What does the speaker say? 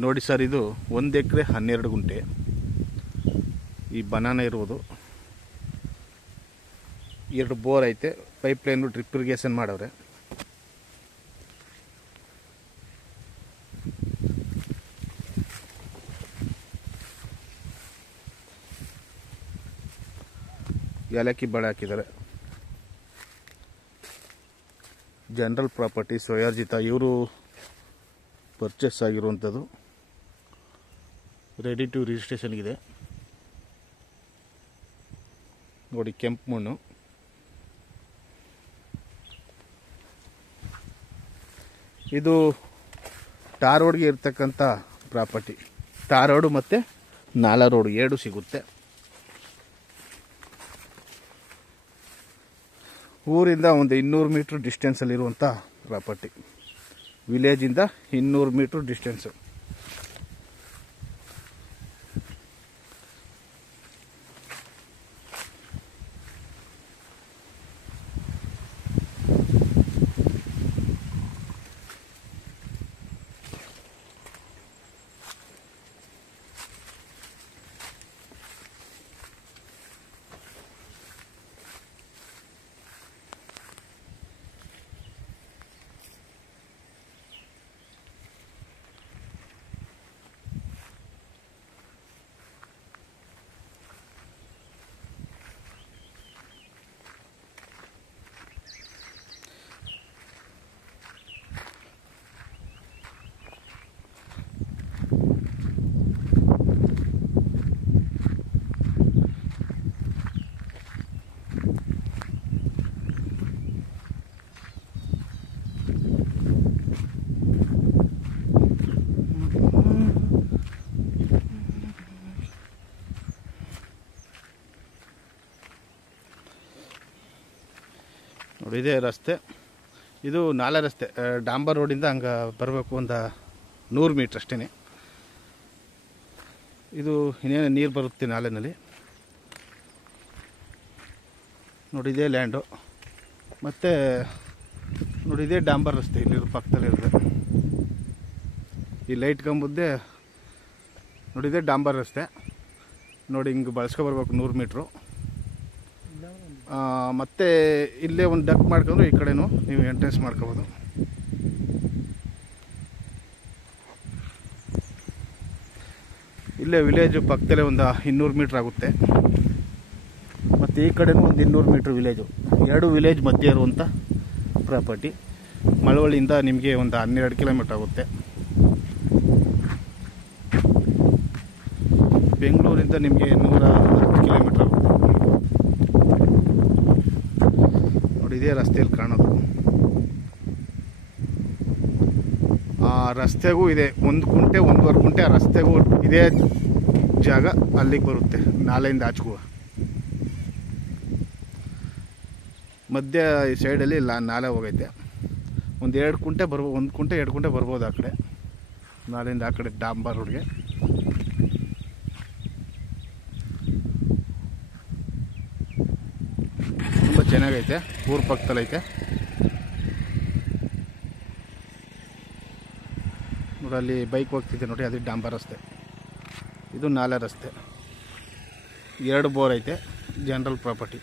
ನೋಡಿ ಸರ್, ಇದು 1 ಎಕರೆ 12 ಗುಂಟೆ ಈ ಬನಾನ ಇರುವುದು. 2 ಬೋರ್ ಐತೆ, ಪೈಪ್ ಲೈನು ಡ್ರಿಪ್ ಇರಿಗೇಷನ್ ಮಾಡವ್ರೆ. ಏಲಕ್ಕಿ ಬಾಳೆ ಹಾಕಿದ್ದಾರೆ. ಜನರಲ್ ಪ್ರಾಪರ್ಟಿ ಸ್ವಯಾರ್ಜಿತ, ಇವರು ಪರ್ಚೇಸ್ ಆಗಿರುವಂಥದ್ದು. ರೆಡಿ ಟು ರಿಜಿಸ್ಟ್ರೇಷನ್ಗಿದೆ. ನೋಡಿ, ಕೆಂಪು ಮಣ್ಣು. ಇದು ಟಾರ್ ರೋಡ್ಗೆ ಇರ್ತಕ್ಕಂಥ ಪ್ರಾಪರ್ಟಿ. ಟಾರ್ ರೋಡು ಮತ್ತು ನಾಲಾ ರೋಡು 2 ಸಿಗುತ್ತೆ. ಊರಿಂದ ಒಂದು 200 ಮೀಟ್ರ್ ಡಿಸ್ಟೆನ್ಸಲ್ಲಿರುವಂಥ ಪ್ರಾಪರ್ಟಿ. ವಿಲೇಜಿಂದ 200 ಮೀಟ್ರ್ ಡಿಸ್ಟೆನ್ಸು. ನೋಡಿ, ಇದೇ ರಸ್ತೆ. ಇದು ನಾಲಾ ರಸ್ತೆ. ಡಾಂಬರ್ ರೋಡಿಂದ ಹಂಗೆ ಬರಬೇಕು, ಒಂದು 100 ಮೀಟ್ರ್ ಅಷ್ಟೇ. ಇದು ಇನ್ನೇನು ನೀರು ಬರುತ್ತೆ ನಾಲೆನಲ್ಲಿ. ನೋಡಿ, ಇದೇ ಲ್ಯಾಂಡು. ಮತ್ತು ನೋಡಿ, ಇದೇ ಡಾಂಬರ್ ರಸ್ತೆ ಇಲ್ಲಿರೋ ಪಕ್ಕದಲ್ಲಿರುತ್ತೆ. ಈ ಲೈಟ್ ಕಂಬದ್ದೇ ನೋಡಿ, ಇದೇ ಡಾಂಬರ್ ರಸ್ತೆ. ನೋಡಿ, ಹಿಂಗೆ ಬಳಸ್ಕೊಬರ್ಬೇಕು 100 ಮೀಟ್ರು. ಮತ್ತು ಇಲ್ಲೇ ಒಂದು ಡಕ್ ಮಾಡ್ಕೊಂಡು ಈ ಕಡೆನೂ ನೀವು ಎಂಟ್ರೆನ್ಸ್ ಮಾಡ್ಕೋಬೋದು. ಇಲ್ಲೇ ವಿಲೇಜು ಪಕ್ಕದಲ್ಲೇ ಒಂದು 200 ಮೀಟ್ರ್ ಆಗುತ್ತೆ. ಮತ್ತು ಈ ಕಡೆನೂ ಒಂದು 200 ಮೀಟ್ರ್ ವಿಲೇಜು. 2 ವಿಲೇಜ್ ಮಧ್ಯೆ ಇರುವಂಥ ಪ್ರಾಪರ್ಟಿ. ಮಳವಳ್ಳಿಯಿಂದ ನಿಮಗೆ ಒಂದು 12 ಕಿಲೋಮೀಟ್ರ್ ಆಗುತ್ತೆ. ಬೆಂಗಳೂರಿಂದ ನಿಮಗೆ 110 ಕಿಲೋಮೀಟ್ರ್ ಆಗುತ್ತೆ. ನೋಡಿ, ಇದೇ ರಸ್ತೆಯಲ್ಲಿ ಕಾಣೋದು. ಆ ರಸ್ತೆಗೂ ಇದೆ 1 ಕುಂಟೆ 1.25 ಕುಂಟೆ. ಆ ರಸ್ತೆಗೂ ಇದೇ ಜಾಗ ಅಲ್ಲಿಗೆ ಬರುತ್ತೆ, ನಾಲೆಯಿಂದ ಆಚೆಗೂ. ಮಧ್ಯ ಈ ಸೈಡಲ್ಲಿ ನಾಲೆ ಹೋಗೈತೆ. ಒಂದು 2 ಕುಂಟೆ ಬರ್ಬೋದು, 1 ಕುಂಟೆ 2 ಕುಂಟೆ ಬರ್ಬೋದು ಆ ಕಡೆ, ನಾಲೆಯಿಂದ ಆ ಕಡೆ ಡಾಂಬರ್ ರೋಡ್ಗೆ. ತುಂಬ ಚೆನ್ನಾಗೈತೆ, ಊರ ಪಕ್ಕದಲ್ಲೈತೆ. ನೋಡಿ, ಅಲ್ಲಿ ಬೈಕ್ ಹೋಗ್ತಿದೆ ನೋಡಿ, ಅದು ಡಾಂಬರ್ ರಸ್ತೆ. ಇದು ನಾಲಾ ರಸ್ತೆ. 2 ಬೋರ್ ಐತೆ. General property.